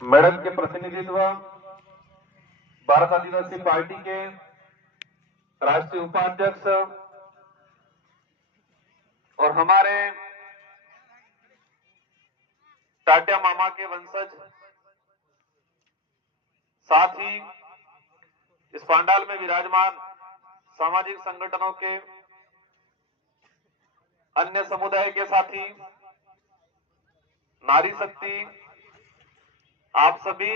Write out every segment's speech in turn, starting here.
Madam के प्रतिनिधित्व भारत आदिवासी party के राष्ट्रीय उपाध्यक्ष और हमारे टाटिया मामा के वंशज, साथ ही इस पंडाल में विराजमान सामाजिक संगठनों के अन्य समुदाय के साथी, नारी शक्ति, आप सभी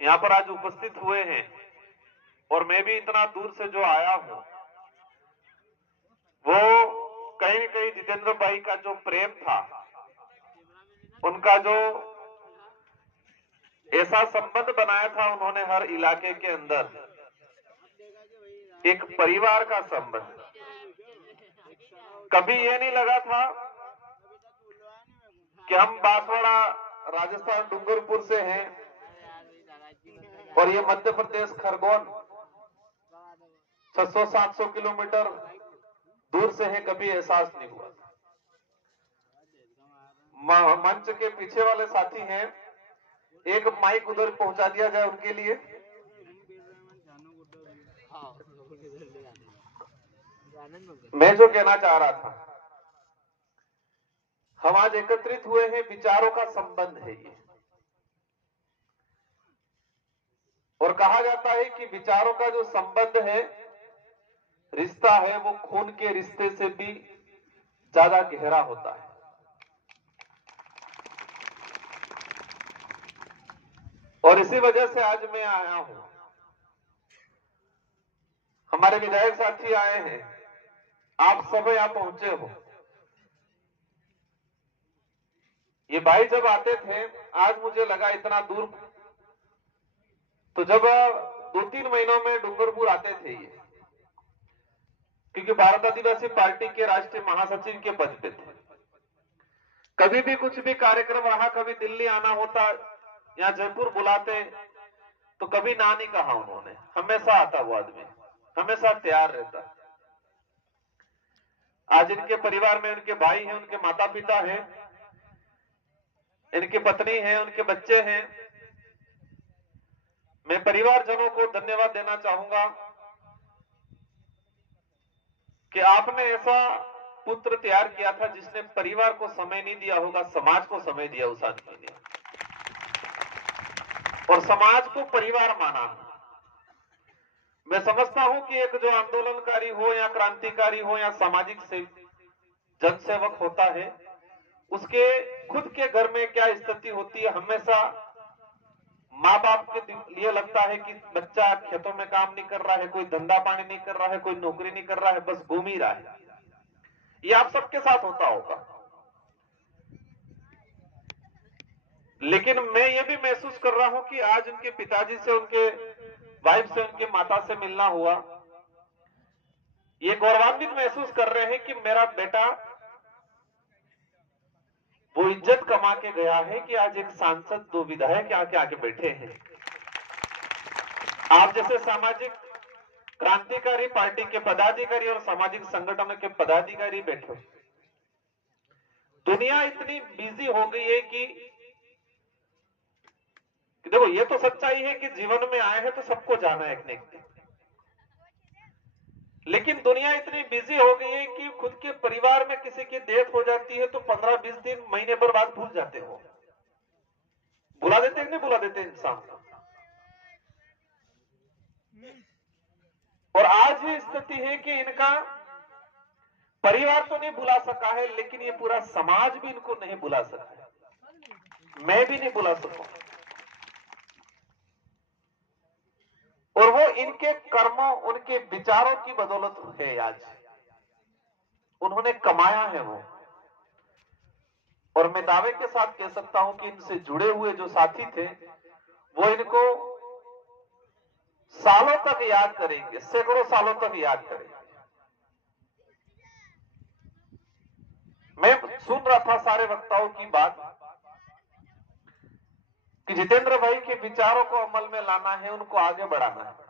यहां पर आज उपस्थित हुए हैं। और मैं भी इतना दूर से जो आया हूं, वो कहीं न कहीं जितेंद्र भाई का जो प्रेम था, उनका जो ऐसा संबंध बनाया था उन्होंने हर इलाके के अंदर, एक परिवार का संबंध। कभी ये नहीं लगा था कि हम बांसवाड़ा राजस्थान डूंगरपुर से हैं और ये मध्य प्रदेश खरगोन 600-700 किलोमीटर दूर से है। कभी एहसास नहीं हुआ। मंच के पीछे वाले साथी हैं, एक माइक उधर पहुंचा दिया जाए उनके लिए। मैं जो कहना चाह रहा था, हम आज एकत्रित हुए हैं, विचारों का संबंध है ये। और कहा जाता है कि विचारों का जो संबंध है, रिश्ता है, वो खून के रिश्ते से भी ज्यादा गहरा होता है। और इसी वजह से आज मैं आया हूं। हमारे विधायक साथी आए हैं, आप सब यहां पहुंचे हो। ये भाई जब आते थे, आज मुझे लगा इतना दूर, तो जब 2-3 महीनों में डूंगरपुर आते थे ये, क्योंकि भारत आदिवासी पार्टी के राष्ट्रीय महासचिव के पद पे थे। कभी भी कुछ भी कार्यक्रम रहा, कभी दिल्ली आना होता या जयपुर बुलाते, तो कभी ना नहीं कहा उन्होंने। हमेशा आता वो आदमी, हमेशा तैयार रहता। आज इनके परिवार में उनके भाई हैं, उनके माता पिता हैं, इनकी पत्नी है, उनके बच्चे हैं। मैं परिवारजनों को धन्यवाद देना चाहूंगा कि आपने ऐसा पुत्र तैयार किया था जिसने परिवार को समय नहीं दिया होगा, समाज को समय दिया उस आदमी ने, और समाज को परिवार माना। मैं समझता हूं कि एक जो आंदोलनकारी हो या क्रांतिकारी हो या सामाजिक जनसेवक होता है, उसके खुद के घर में क्या स्थिति होती है, हमेशा माँ बाप के लिए लगता है कि बच्चा खेतों में काम नहीं कर रहा है, कोई धंधा पानी नहीं कर रहा है, कोई नौकरी नहीं कर रहा है, बस घूम ही रहा है। ये आप सबके साथ होता होगा। लेकिन मैं ये भी महसूस कर रहा हूं कि आज उनके पिताजी से, उनके वाइफ से, उनकी माता से मिलना हुआ, ये गौरवान्वित महसूस कर रहे हैं कि मेरा बेटा वो इज्जत कमा के गया है कि आज एक सांसद, 2 विधायक आके बैठे हैं। आप जैसे सामाजिक क्रांतिकारी पार्टी के पदाधिकारी और सामाजिक संगठनों के पदाधिकारी बैठे। दुनिया इतनी बिजी हो गई है कि देखो, ये तो सच्चाई है कि जीवन में आए हैं तो सबको जाना है एक न एक दिन। लेकिन दुनिया इतनी बिजी हो गई है कि खुद के परिवार में किसी की डेथ हो जाती है तो 15-20 दिन, महीने भर बाद भूल जाते हो। बुला देते हैं, नहीं बुला देते इंसान को। और आज ये स्थिति है कि इनका परिवार तो नहीं बुला सका है, लेकिन ये पूरा समाज भी इनको नहीं बुला सका है। मैं भी नहीं बुला सकूं। और वो इनके कर्मों, उनके विचारों की बदौलत है आज उन्होंने कमाया है वो। और मैं दावे के साथ कह सकता हूं कि इनसे जुड़े हुए जो साथी थे, वो इनको सालों तक याद करेंगे, सैकड़ों सालों तक याद करेंगे। मैं सुन रहा था सारे वक्ताओं की बात कि जितेंद्र भाई के विचारों को अमल में लाना है, उनको आगे बढ़ाना है।